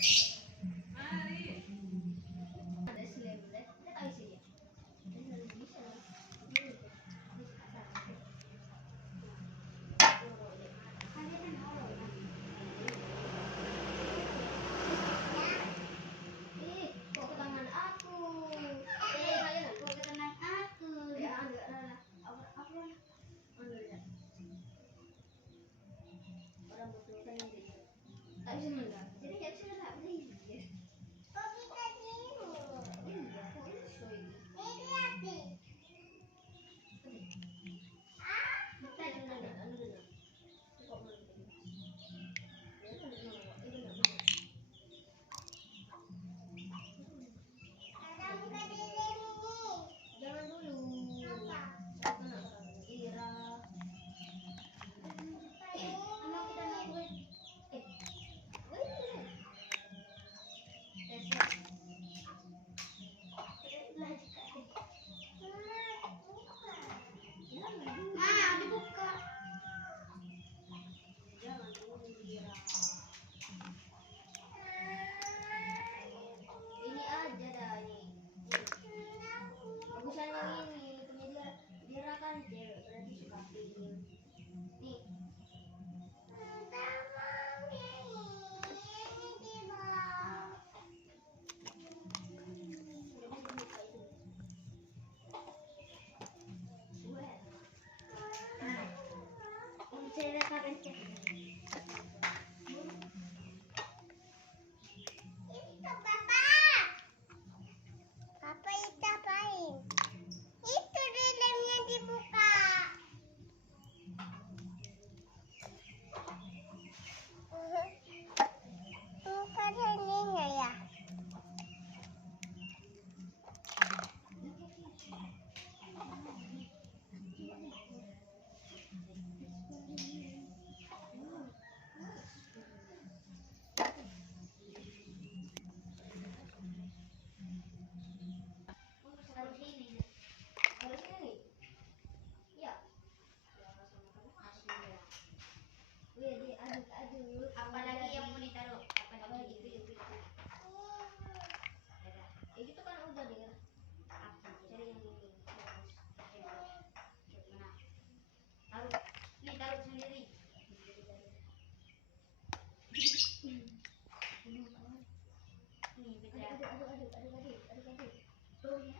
Ada seleb, kita tahu sih ya. Bisa loh. Kok ke tangan aku? Kalian kok ke tangan aku? Ya, apa? Ya. Orang betul kan ini. Tak bisa menang. Jadi nggak bisa menang. Iya. Kok kita dulu? Iya, kok ini soy. Jangan dulu. Ira. Anak kita nak gue. Ma, dibuka. Jangan dulu Ira. Ini aja dah ini. Bagusan yang ini punya dia kan cewek berarti suka pink. Nih. Cewek keren cewek. Taruh sini. Taruh sini nih. Iya. Wih, diaduk-aduk. Apalagi yang mau ditaruh? Apalagi itu. Ya gitu kan udah deh. Cari yang ini. Mana? Taruh. Nih taruh sendiri. Nih, beda. Aduk. Tuh, ya.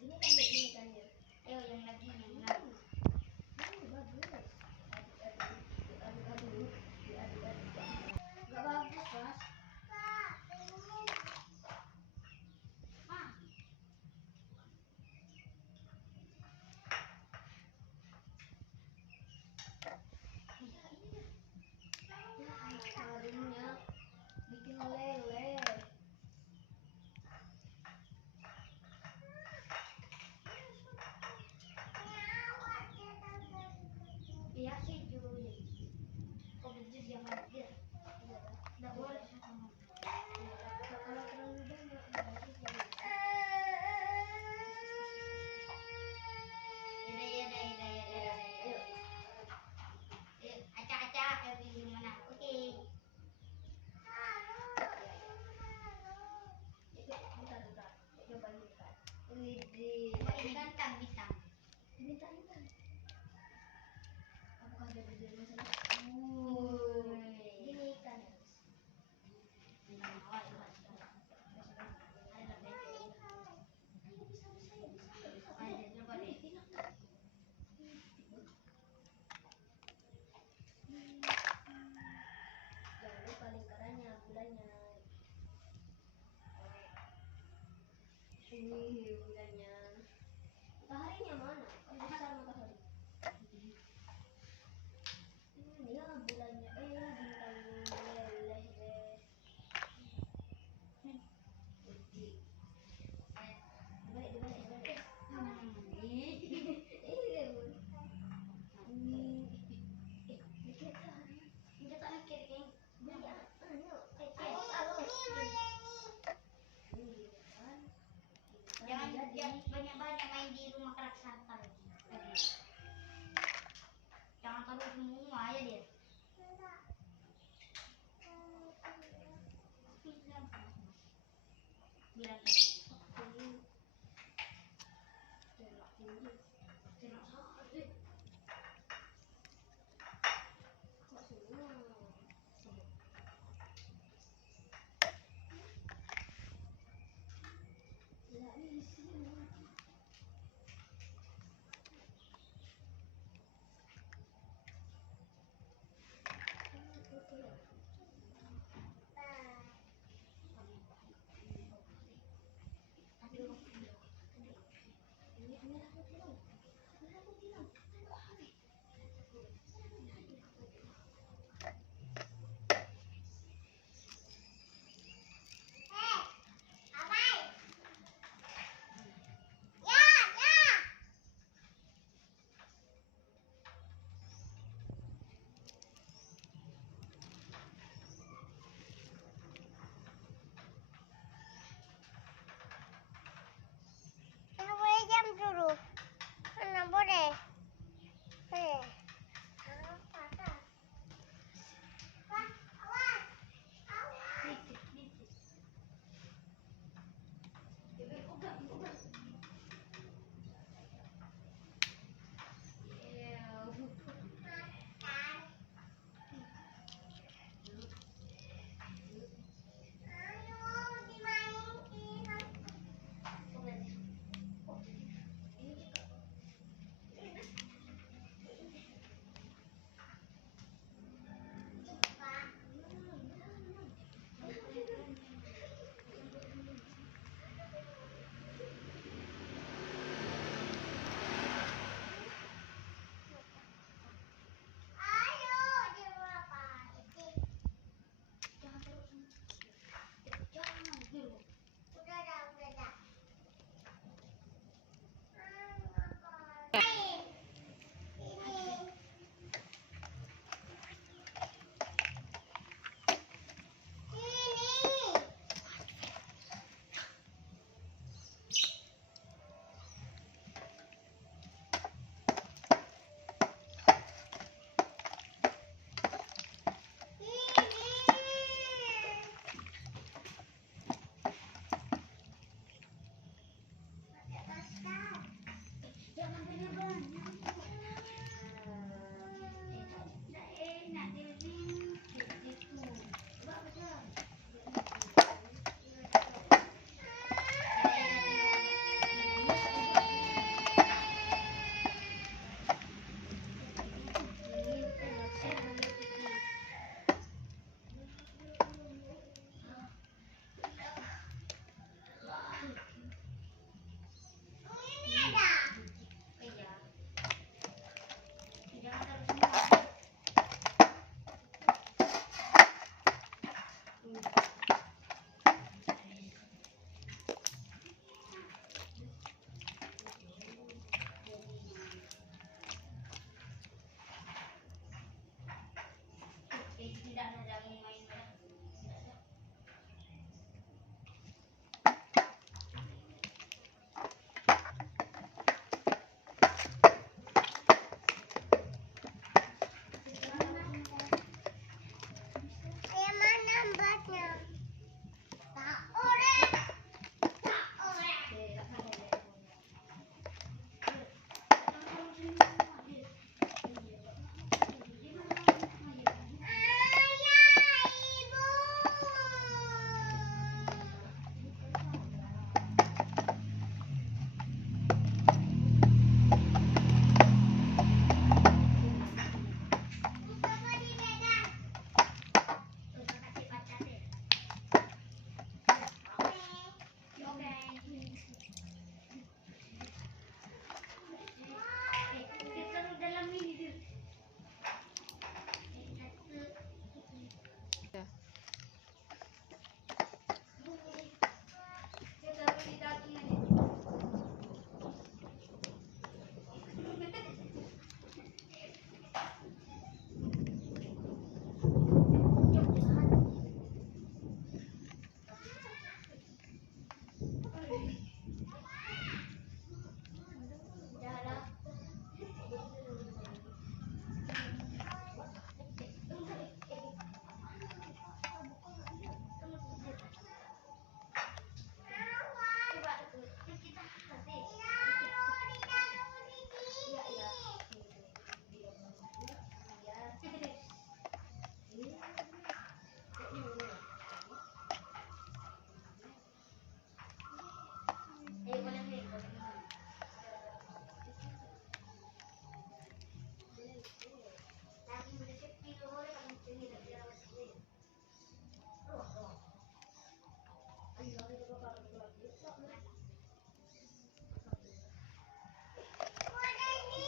Gini kan dia. Ayo yang lagi yang bagus. Diaduk. Gak bagus, Mas. Harunya bikin lele. Iya sih juga. Kok bejis yang hadir? Nggak boleh. Kalau terlalu banyak bejis jadi. Ayo. Acak-acak di mana? Oke. Bentar. Coba lihat. Widih. Ini kan bintang. Bintang. Apakah ada bejisnya sana? Gini kan. Bilang